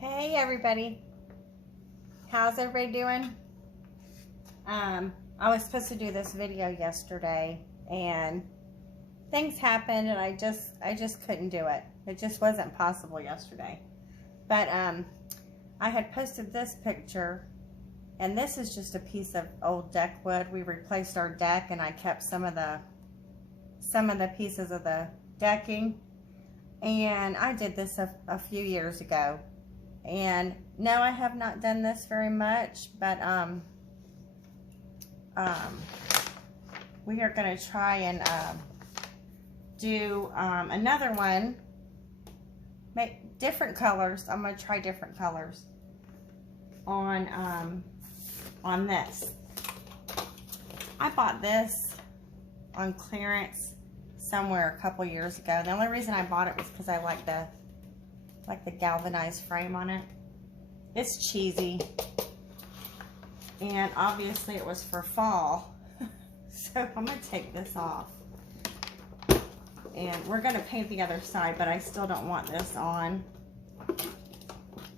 Hey everybody, how's everybody doing? I was supposed to do this video yesterday and things happened and I just couldn't do it. It just wasn't possible yesterday. But I had posted this picture, and this is just a piece of old deck wood. We replaced our deck and I kept some of the pieces of the decking, and I did this a few years ago. And no, I have not done this very much, but we are going to try and do another one, make different colors. I'm going to try different colors on this. I bought this on clearance somewhere a couple years ago. The only reason I bought it was because I like the galvanized frame on it. It's cheesy, and obviously it was for fall. So I'm gonna take this off, and we're gonna paint the other side, but I still don't want this on.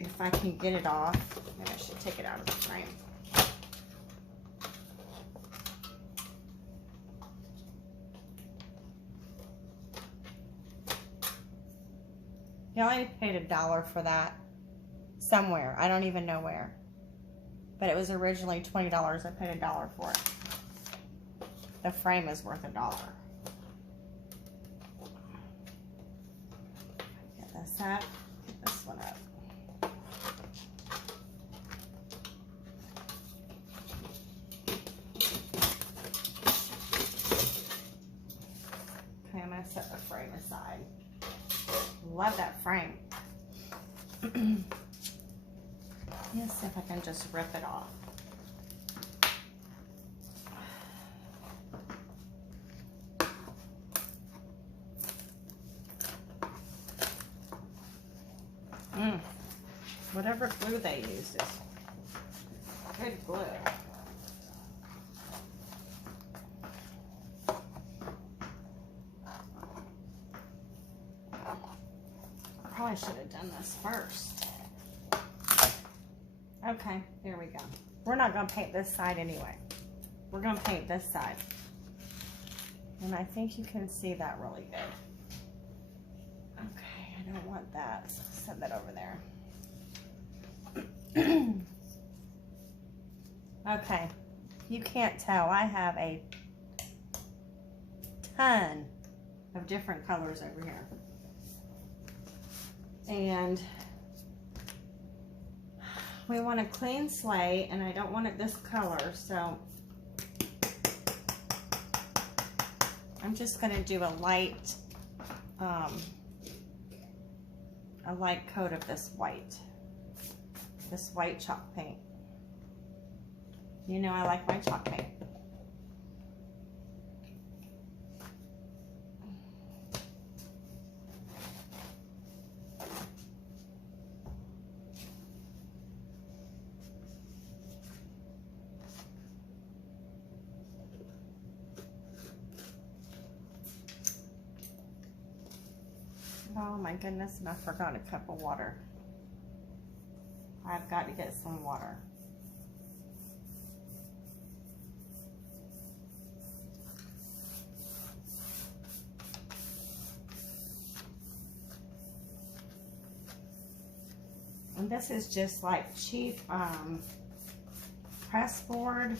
If I can get it off, maybe I should take it out of the frame. I only paid $1 for that somewhere. I don't even know where. But it was originally $20. I paid $1 for it. The frame is worth $1. Get this up. Get this one up. Okay, I'm going to set the frame aside. Love that frame. Let's see if I can just rip it off. Whatever glue they used is good glue. I should have done this first. Okay, there we go. We're not going to paint this side anyway. We're going to paint this side. And I think you can see that really good. Okay, I don't want that, so I'll set that over there. Okay, you can't tell. I have a ton of different colors over here. And we want a clean slate, and I don't want it this color, so I'm just going to do a light coat of this white chalk paint. You know I like my chalk paint. Oh my goodness, and I forgot a cup of water. I've got to get some water. And this is just like cheap press board,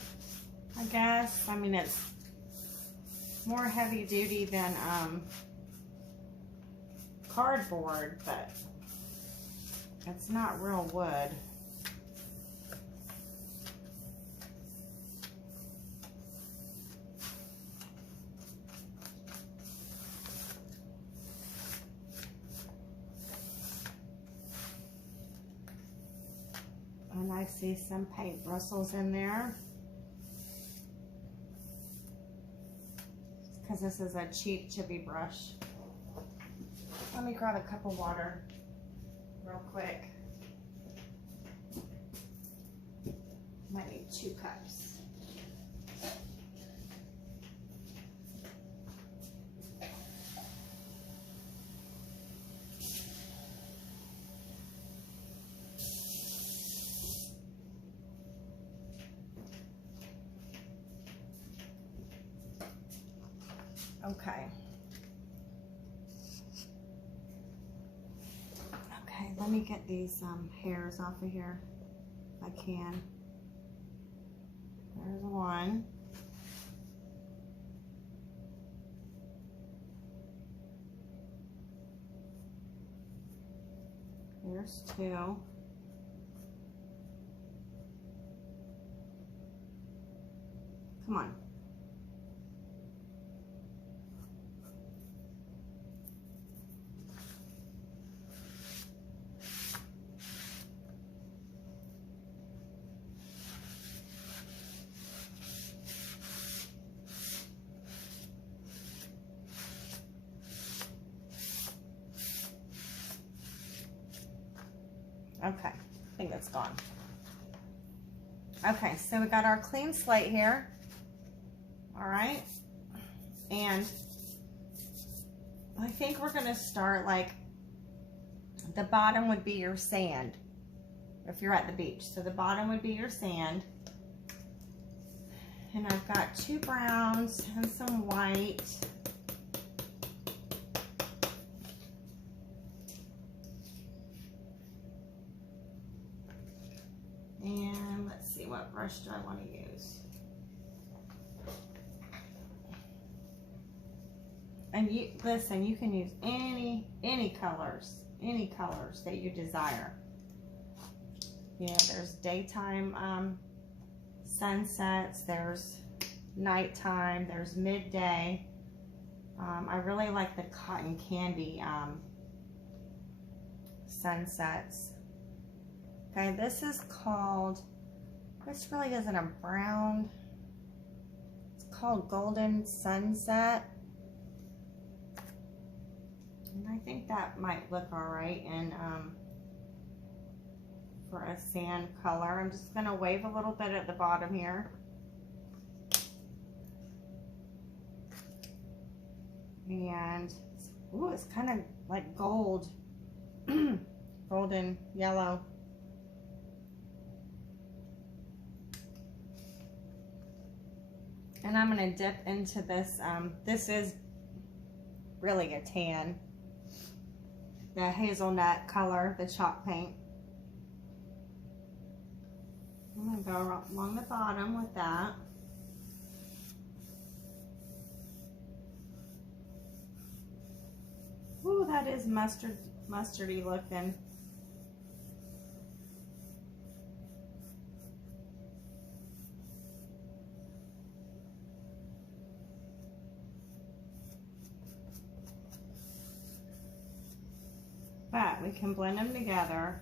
I guess. I mean, it's more heavy duty than cardboard, but it's not real wood. And I see some paint bristles in there, because this is a cheap chippy brush. Let me grab a cup of water real quick. Might need 2 cups. Okay. Okay, let me get these hairs off of here if I can. There's one. There's two. Come on. Okay, I think that's gone. Okay, so we got our clean slate here. All right, and I think we're gonna start like the bottom would be your sand if you're at the beach. So the bottom would be your sand. And I've got 2 browns and some white. And let's see, what brush do I want to use? And you listen, you can use any colors that you desire. You know, there's daytime sunsets, there's nighttime, there's midday. I really like the cotton candy sunsets. Okay, this is called, this really isn't a brown, it's called Golden Sunset. And I think that might look all right in for a sand color. I'm just gonna wave a little bit at the bottom here. And, ooh, it's kind of like gold, golden yellow. And I'm gonna dip into this, this is really a tan, the hazelnut color, the chalk paint. I'm gonna go along the bottom with that. Ooh, that is mustardy looking. But we can blend them together.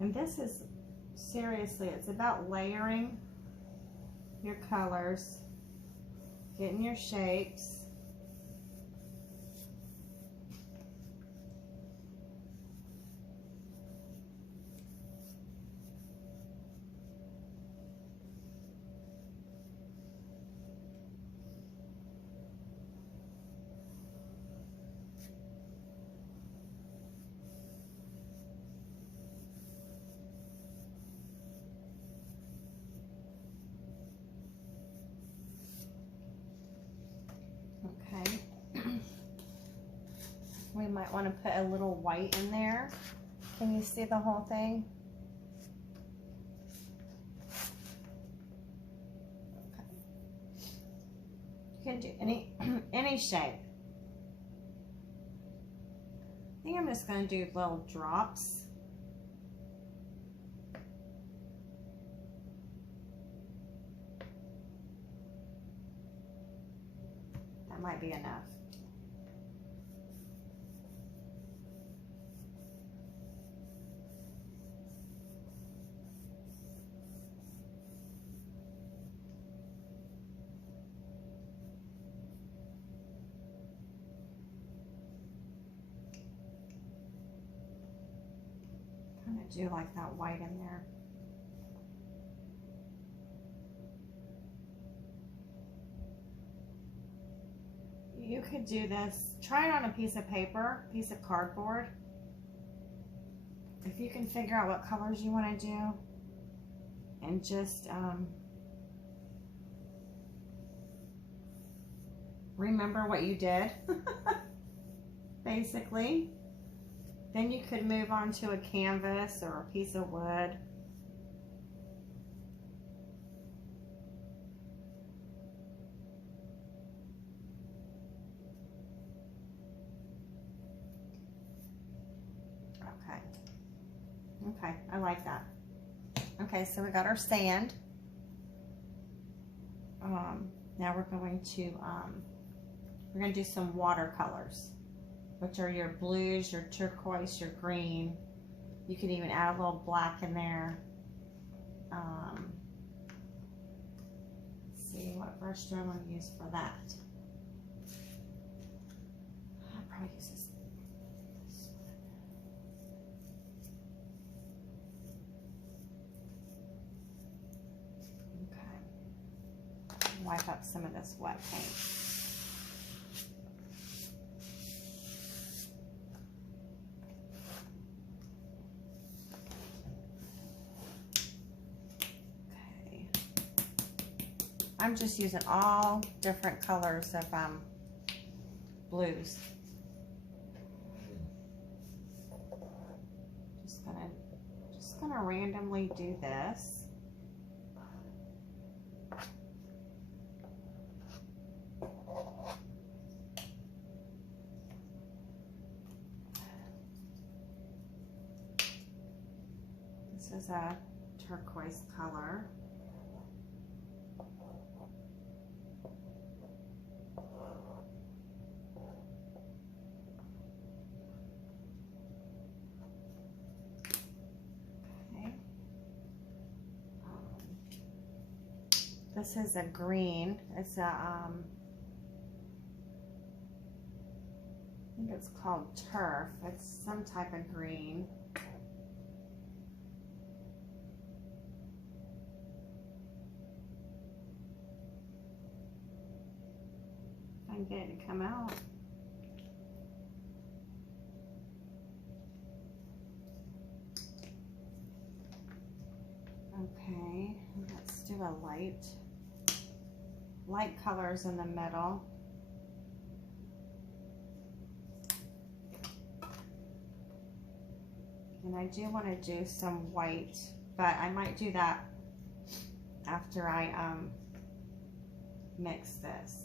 And this is, seriously, it's about layering your colors, getting your shapes. Okay. We might want to put a little white in there. Can you see the whole thing? Okay. You can do any shape. I think I'm just going to do little drops. That might be enough. Kind of do like that white in there. you could do this, try it on a piece of paper, piece of cardboard. If you can figure out what colors you want to do, and just remember what you did, basically. Then you could move on to a canvas or a piece of wood. Okay. Okay, I like that. Okay, so we got our sand. Now we're going to do some watercolors, which are your blues, your turquoise, your green. You can even add a little black in there. Let's see, what brush do I want to use for that? I'll probably use this. Okay. Wipe up some of this wet paint. I'm just using all different colors of blues. Just gonna randomly do this. This is a turquoise color. This is a green. It's a, I think it's called turf. It's some type of green. If I can get it to come out. Okay, let's do a light colors in the middle. And I do want to do some white, but I might do that after I mix this.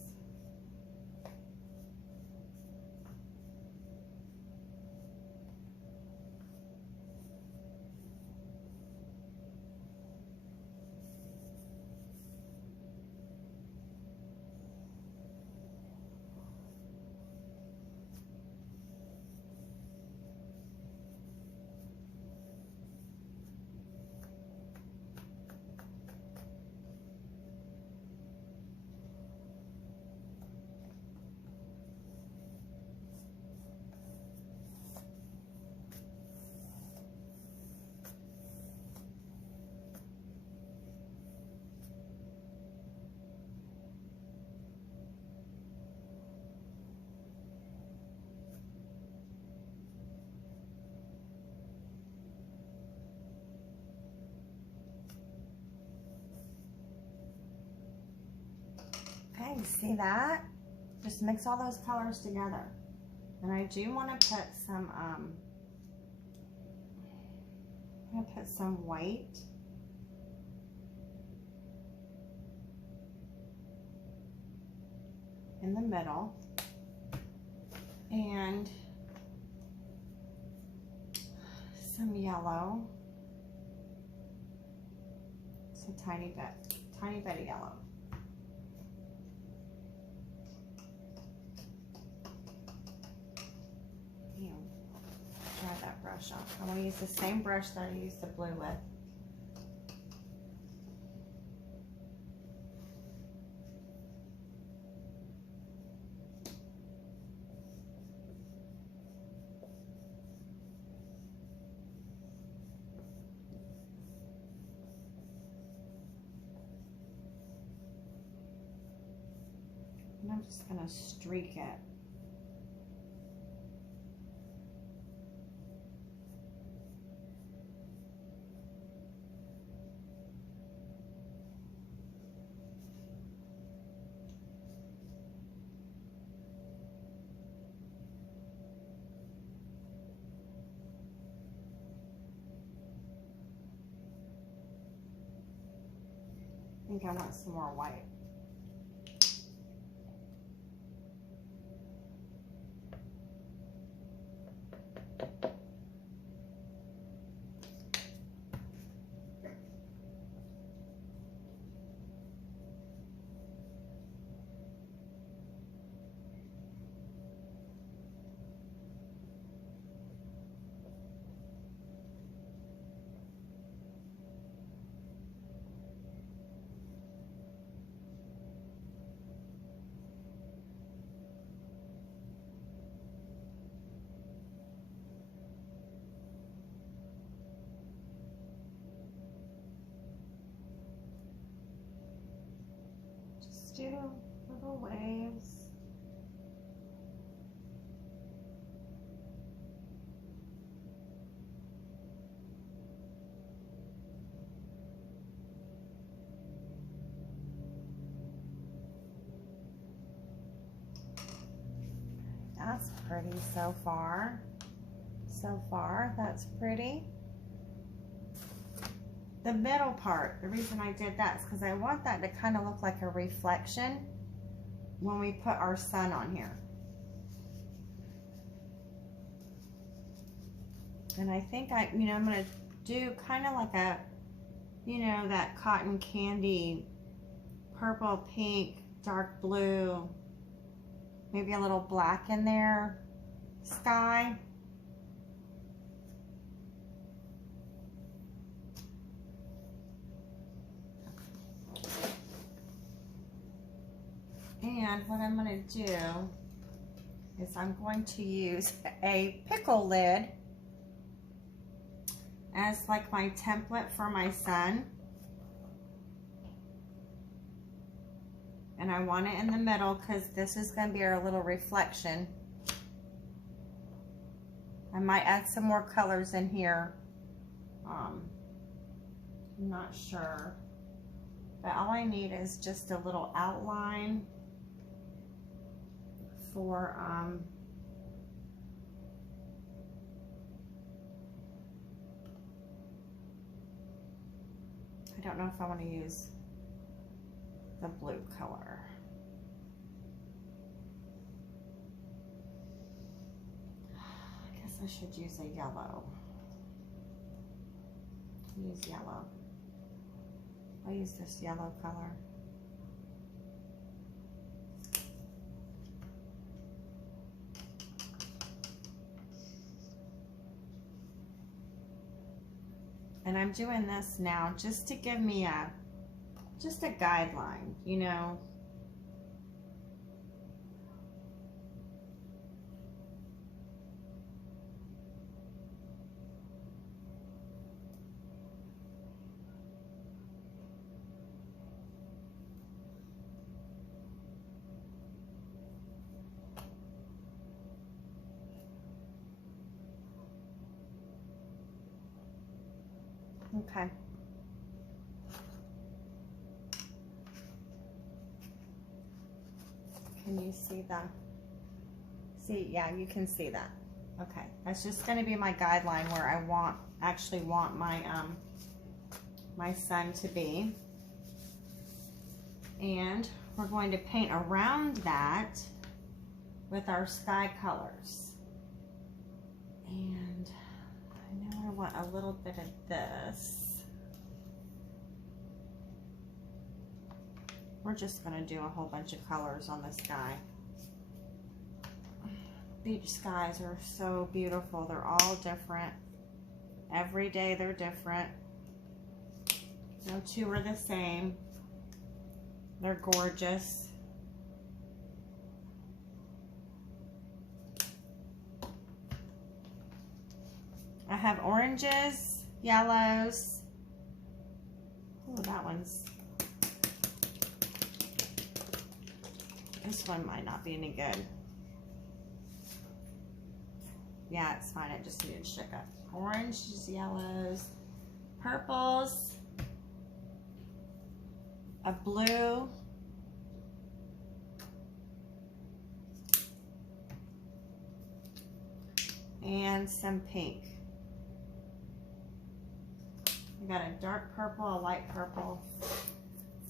Okay, you see that? Just mix all those colors together. And I do want to put some, I'm going to put some white. In the middle. And some yellow. It's a tiny bit of yellow. Dry that brush off. I want to use the same brush that I used the blue with. And I'm I'm just gonna streak it. I think I want some more white. Do little waves. That's pretty so far. So far, that's pretty. The middle part, the reason I did that is because I want that to kind of look like a reflection when we put our sun on here. And I think I'm going to do kind of like a, that cotton candy, purple, pink, dark blue, maybe a little black in there, sky. And what I'm going to do is I'm going to use a pickle lid as like my template for my sun. And I want it in the middle because this is going to be our little reflection. I might add some more colors in here. I'm not sure. But all I need is just a little outline for I don't know if I want to use the blue color. I guess I should use a yellow. Use yellow. I'll use this yellow color. And I'm doing this now just to give me just a guideline, Okay. Can you see that? Yeah, you can see that. Okay, that's just going to be my guideline where I actually want my my sun to be. And we're going to paint around that with our sky colors. And I know I want a little bit of this. We're just going to do a whole bunch of colors on the sky. Beach skies are so beautiful. They're all different. Every day they're different. No two are the same. They're gorgeous. I have oranges, yellows. Oh, that one's This one might not be any good. Yeah, it's fine. It just needed to shook up. Oranges, yellows, purples, a blue, and some pink. I got a dark purple, a light purple.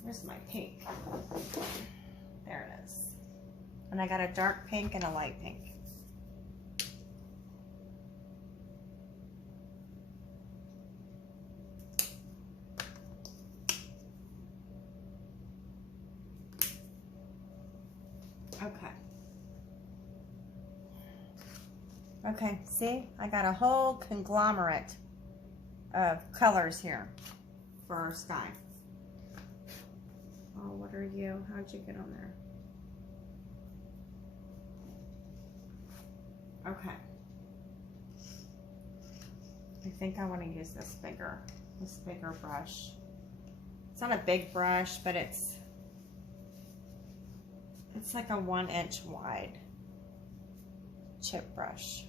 Where's my pink? There it is. And I got a dark pink and a light pink. Okay. Okay, see, I got a whole conglomerate of colors here for our sky. Oh, what are you? How'd you get on there? Okay. I think I want to use this bigger brush. It's not a big brush, but it's like a 1 inch wide chip brush.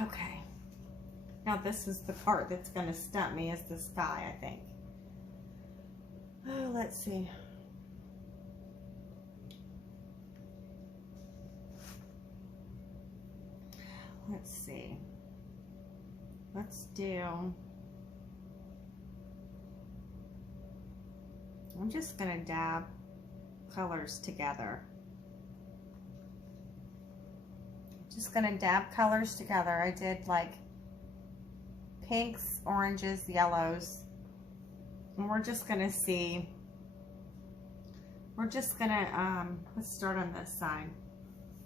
Okay. Now this is the part that's going to stump me, is the sky, I think. Oh, let's see. Let's see. Let's do... I'm just going to dab colors together. Just going to dab colors together. I did like pinks, oranges, yellows. And we're just going to see. We're just going to, let's start on this side.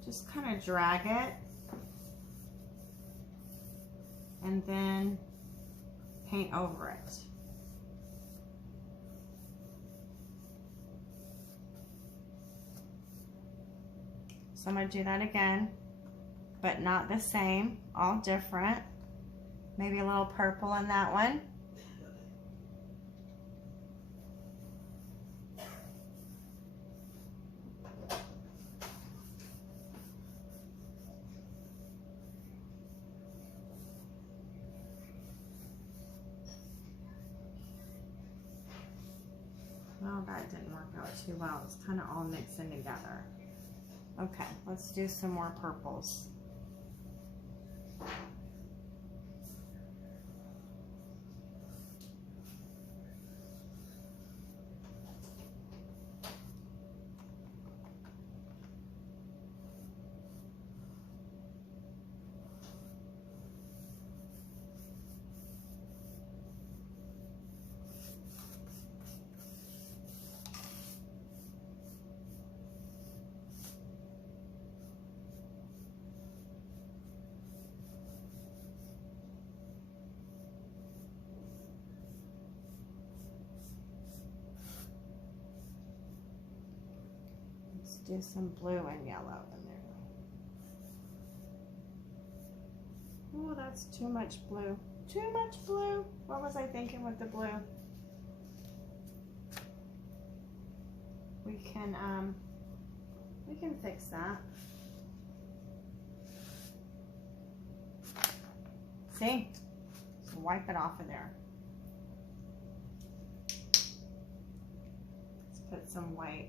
Just kind of drag it. And then paint over it. So I'm going to do that again, but not the same, all different. Maybe a little purple in that one. Well, that didn't work out too well. It's kind of all mixing together. Okay, let's do some more purples. Do some blue and yellow in there. Oh, that's too much blue. Too much blue. What was I thinking with the blue? We can fix that. See? So wipe it off of there. Let's put some white.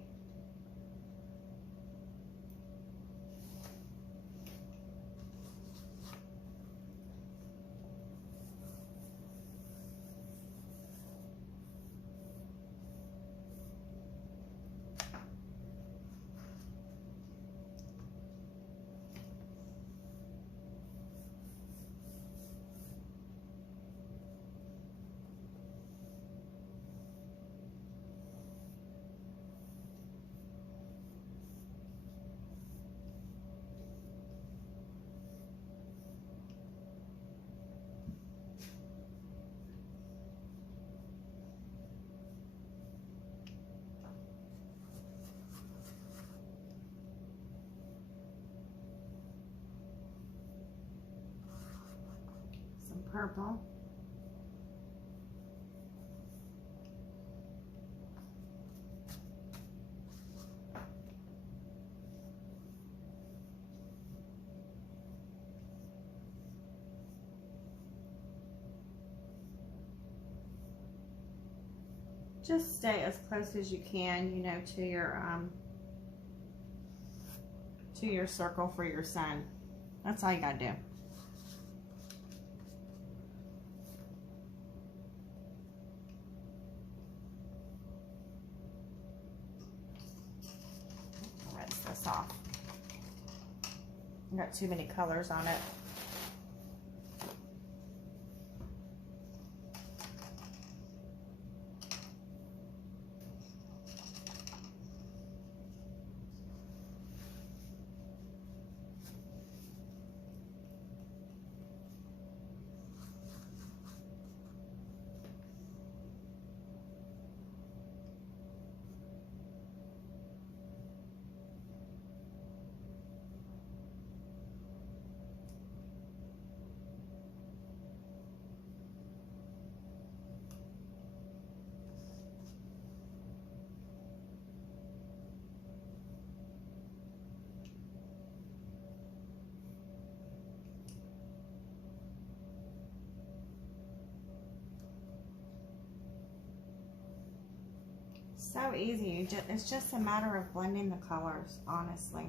Purple. just stay as close as you can, you know, to your circle for your sun. That's all you gotta do. Rinse this off. I've got too many colors on it. So easy. It's just a matter of blending the colors, honestly.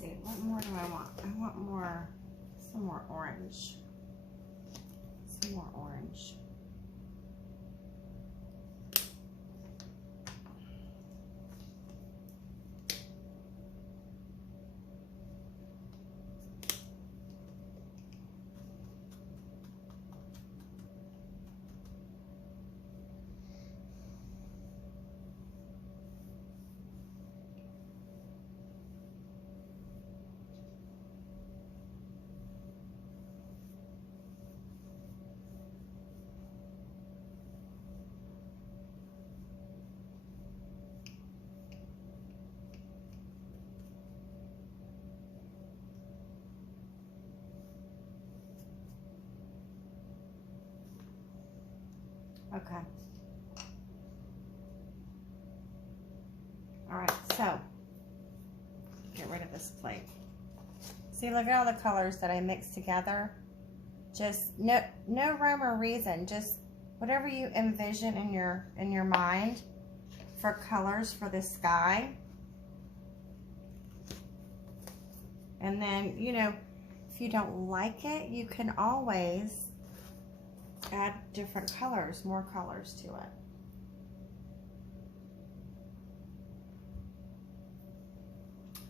See, what more do I want? I want more, some more orange. Some more orange. Okay. All right, so get rid of this plate. See, look at all the colors that I mixed together. Just no rhyme or reason. Just whatever you envision in your mind for colors for the sky. And then, you know, if you don't like it, you can always add different colors, more colors to it.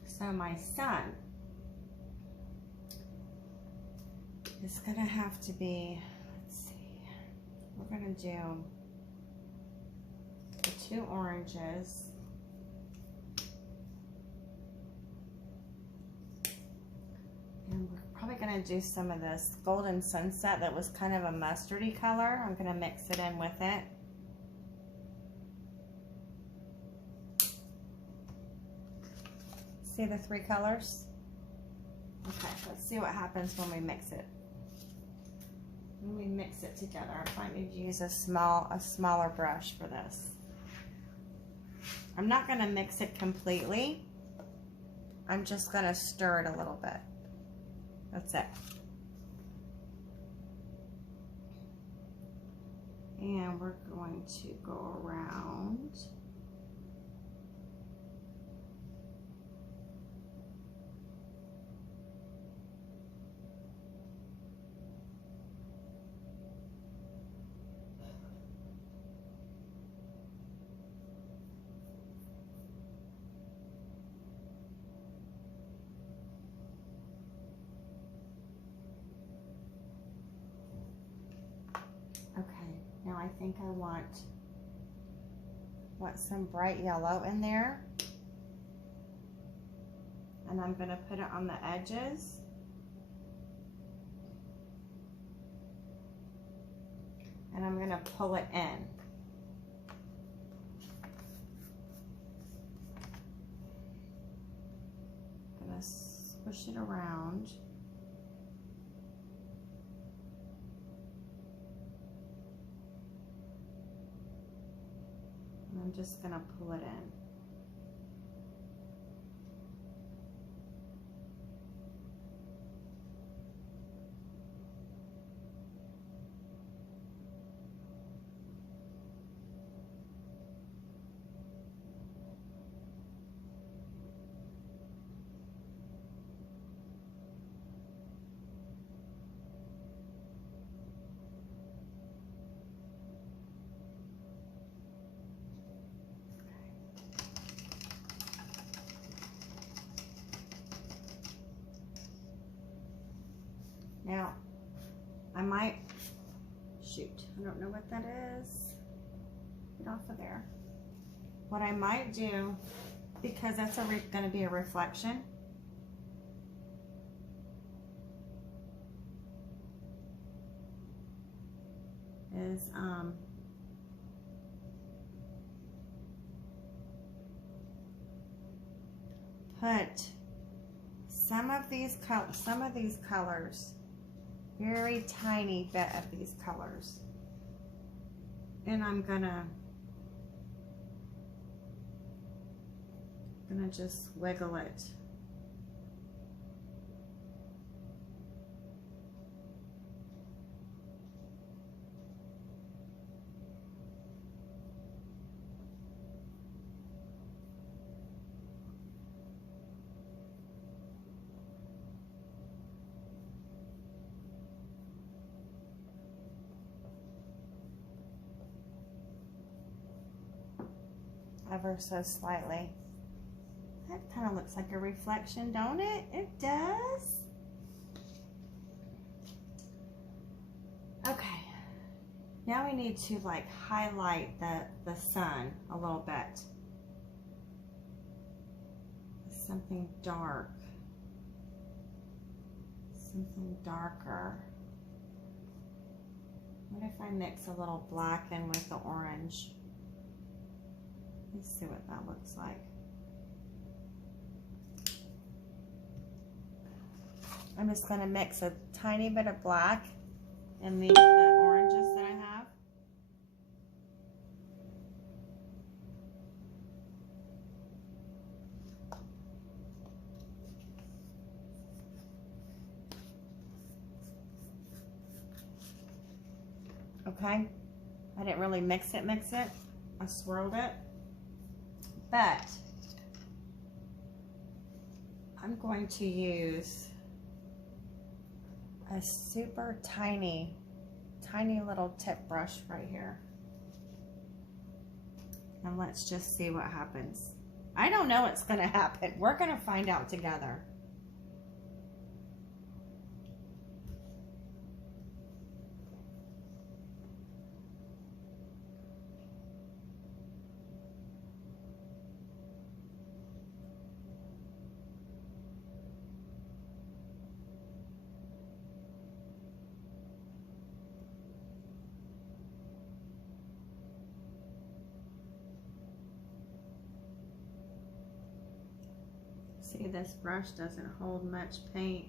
So my sun is gonna have to be, let's see, we're gonna do the 2 oranges. And we're probably going to do some of this Golden Sunset that was kind of a mustardy color. I'm going to mix it in with it. See the 3 colors? Okay, let's see what happens when we mix it. When we mix it together, I might need to use a smaller brush for this. I'm not going to mix it completely. I'm just going to stir it a little bit. That's it. And we're going to go around. I think I want some bright yellow in there. And I'm going to put it on the edges. And I'm going to pull it in. I'm going to squish it around. And I'm just going to pull it in. Now, I might, shoot, I don't know what that is. Get off of there. What I might do, because that's going to be a reflection, is put some of these colors, very tiny bit of these colors, and I'm gonna just wiggle it. Ever so slightly. That kind of looks like a reflection, don't it? It does. Okay. Now we need to like highlight the sun a little bit. Something dark. Something darker. What if I mix a little black in with the orange? Let's see what that looks like. I'm just going to mix a tiny bit of black in the oranges that I have. Okay, I didn't really mix it. I swirled it. But I'm going to use a super tiny little tip brush right here. And let's just see what happens. I don't know what's going to happen. We're going to find out together. See, this brush doesn't hold much paint.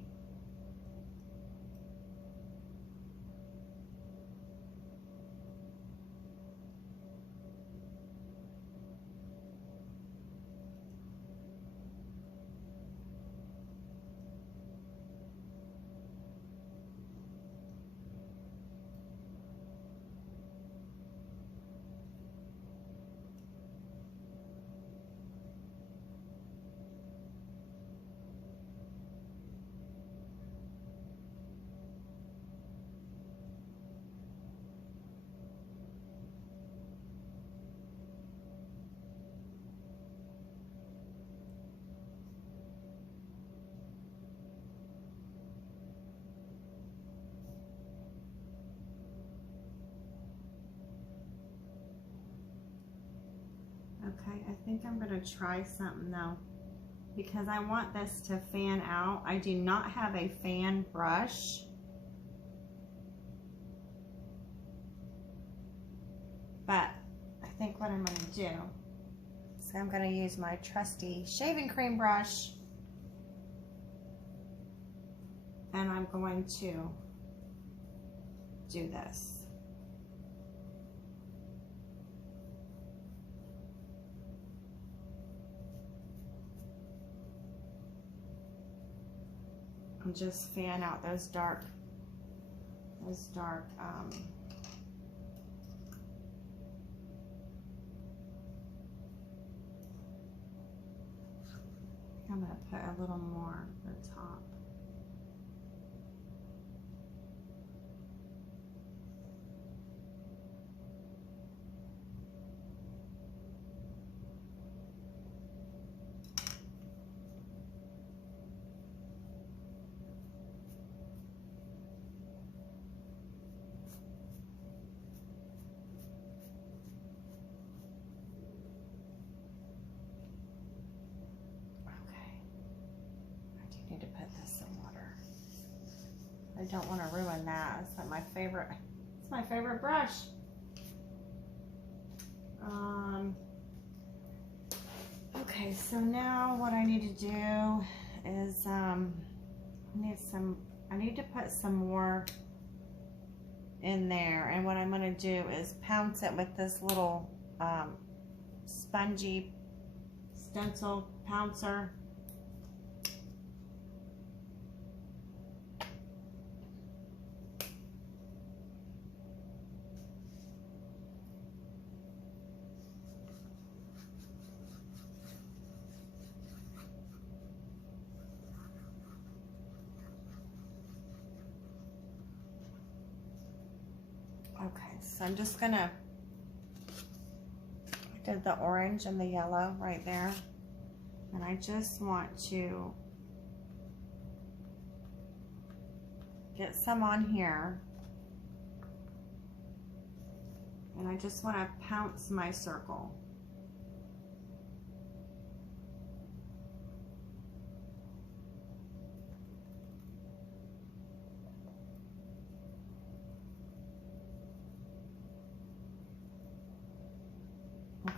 Okay, I think I'm gonna try something though, because I want this to fan out. I do not have a fan brush. But I think what I'm gonna do is I'm gonna use my trusty shaving cream brush, and I'm going to do this. And just fan out those dark I'm going to put a little more at the top. Need to put this in water. I don't want to ruin that. It's not my favorite. It's my favorite brush. Okay, so now what I need to do is I need to put some more in there, and what I'm going to do is pounce it with this little spongy stencil pouncer. Okay, so I'm just gonna, I did the orange and the yellow right there, and I just want to get some on here, and I just want to pounce my circle.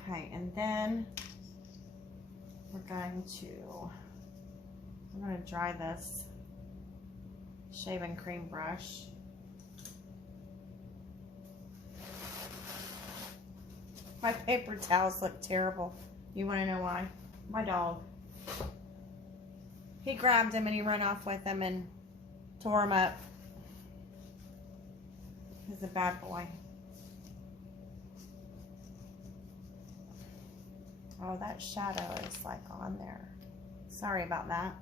Okay, and then I'm going to dry this shaving cream brush. My paper towels look terrible. You want to know why? My dog. He grabbed him and he ran off with him and tore him up. He's a bad boy. Oh, that shadow is like on there. Sorry about that.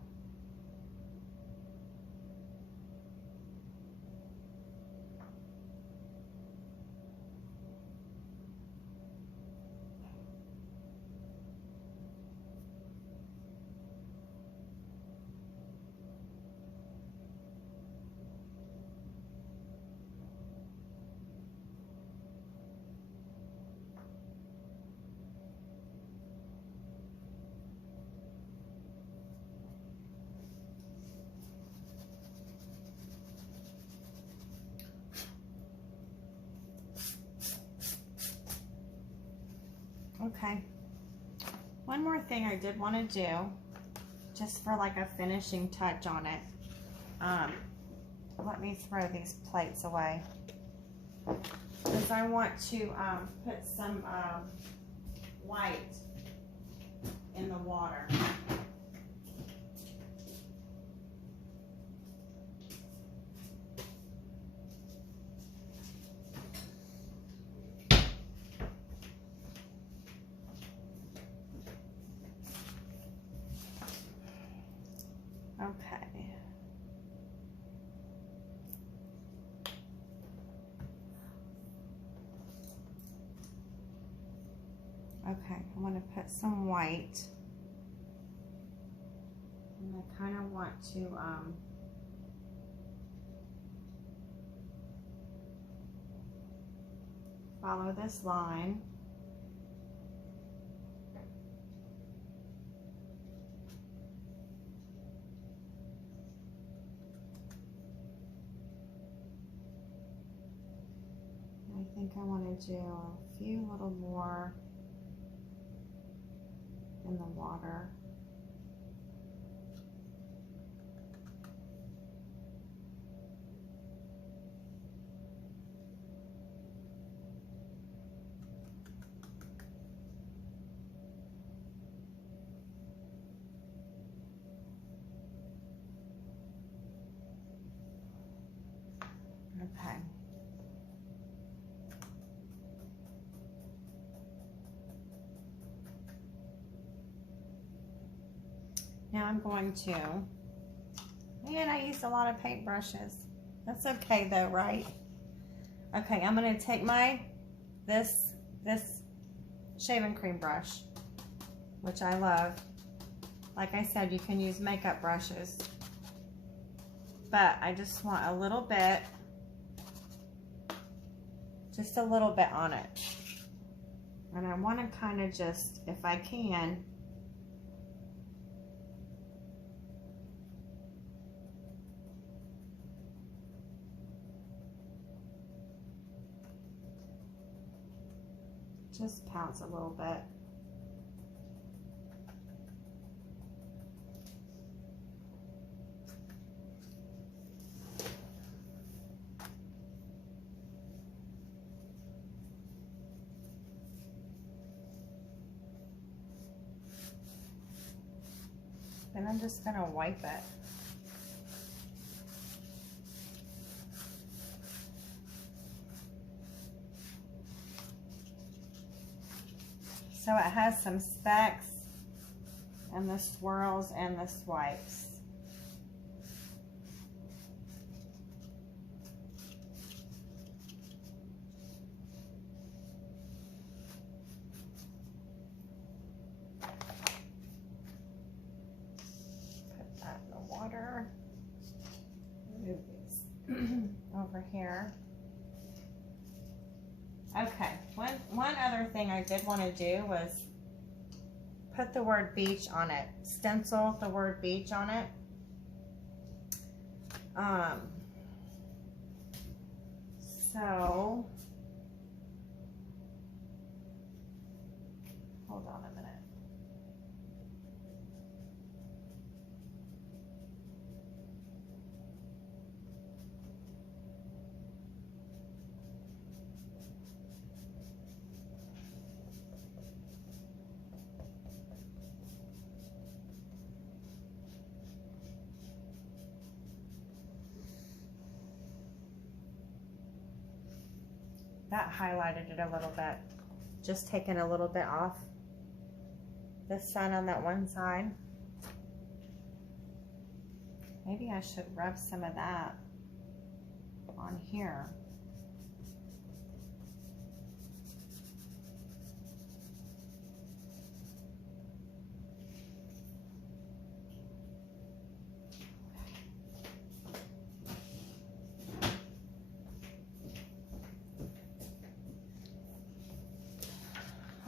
Okay, one more thing I did want to do, just for like a finishing touch on it. Let me throw these plates away, because I want to put some white in the water. Okay. Okay, I want to put some white. And I kind of want to follow this line. think I want to do a few little more in the water. Okay. Now I'm going to, man, I used a lot of paintbrushes. That's okay though, right? Okay, I'm going to take this shaving cream brush, which I love. Like I said, you can use makeup brushes, but I just want a little bit, just a little bit on it. And I want to kind of just, if I can, just pounce a little bit. Then I'm just going to wipe it. So it has some specks and the swirls and the swipes. Put that in the water. Move these over here. Okay, one other thing I did want to do was put the word beach on it. Stencil the word beach on it. So, hold on a minute. That highlighted it a little bit. Just taking a little bit off the sun on that one side. Maybe I should rub some of that on here.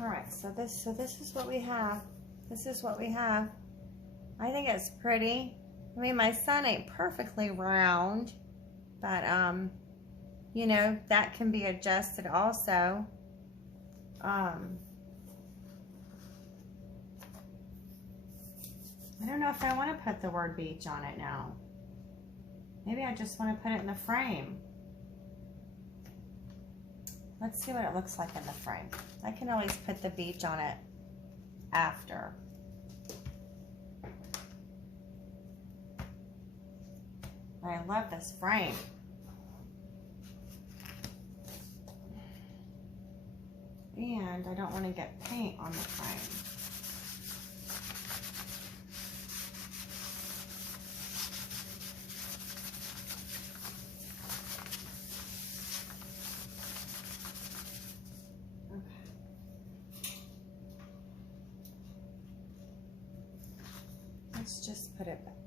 All right, so this is what we have. This is what we have. I think it's pretty. I mean, my sun ain't perfectly round, but you know, that can be adjusted also. I don't know if I want to put the word beach on it now. Maybe I just want to put it in the frame. Let's see what it looks like in the frame. I can always put the beach on it after. I love this frame. And I don't want to get paint on the frame.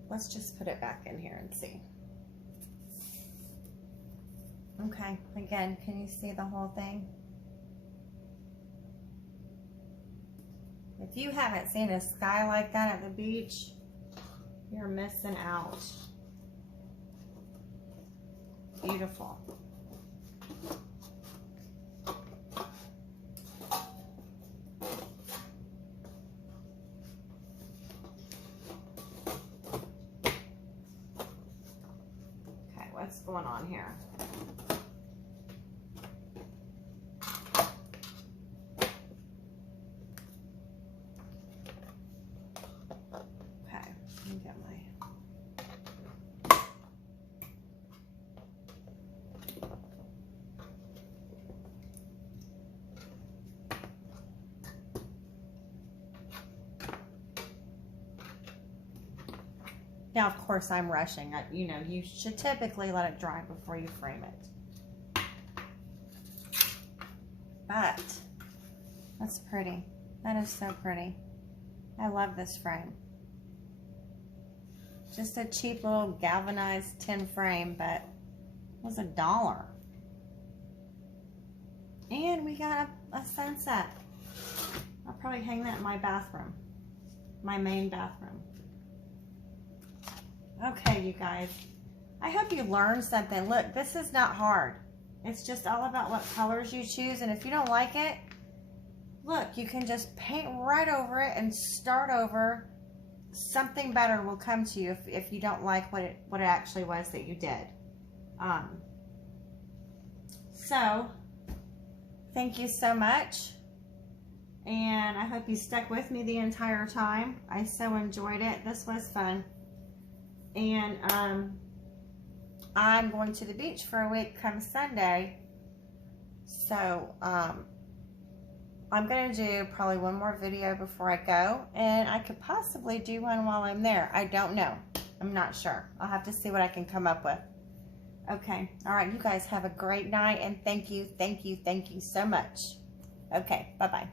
Let's just put it back in here and see. Okay, again, can you see the whole thing? If you haven't seen a sky like that at the beach, you're missing out. Beautiful. going on here. Okay, let me get my... Now, of course, I'm rushing. You know, you should typically let it dry before you frame it. But, that's pretty. That is so pretty. I love this frame. Just a cheap little galvanized tin frame, but it was $1. And we got a sunset. I'll probably hang that in my bathroom. My main bathroom. Okay, you guys, I hope you learned something. Look, this is not hard. It's just all about what colors you choose, and if you don't like it, look, you can just paint right over it and start over. Something better will come to you if you don't like what it actually was that you did. So, thank you so much, and I hope you stuck with me the entire time. I so enjoyed it. This was fun. And I'm going to the beach for a week come Sunday. So I'm going to do probably one more video before I go. And I could possibly do one while I'm there. I don't know. I'm not sure. I'll have to see what I can come up with. Okay. All right. You guys have a great night. And thank you so much. Okay. Bye-bye.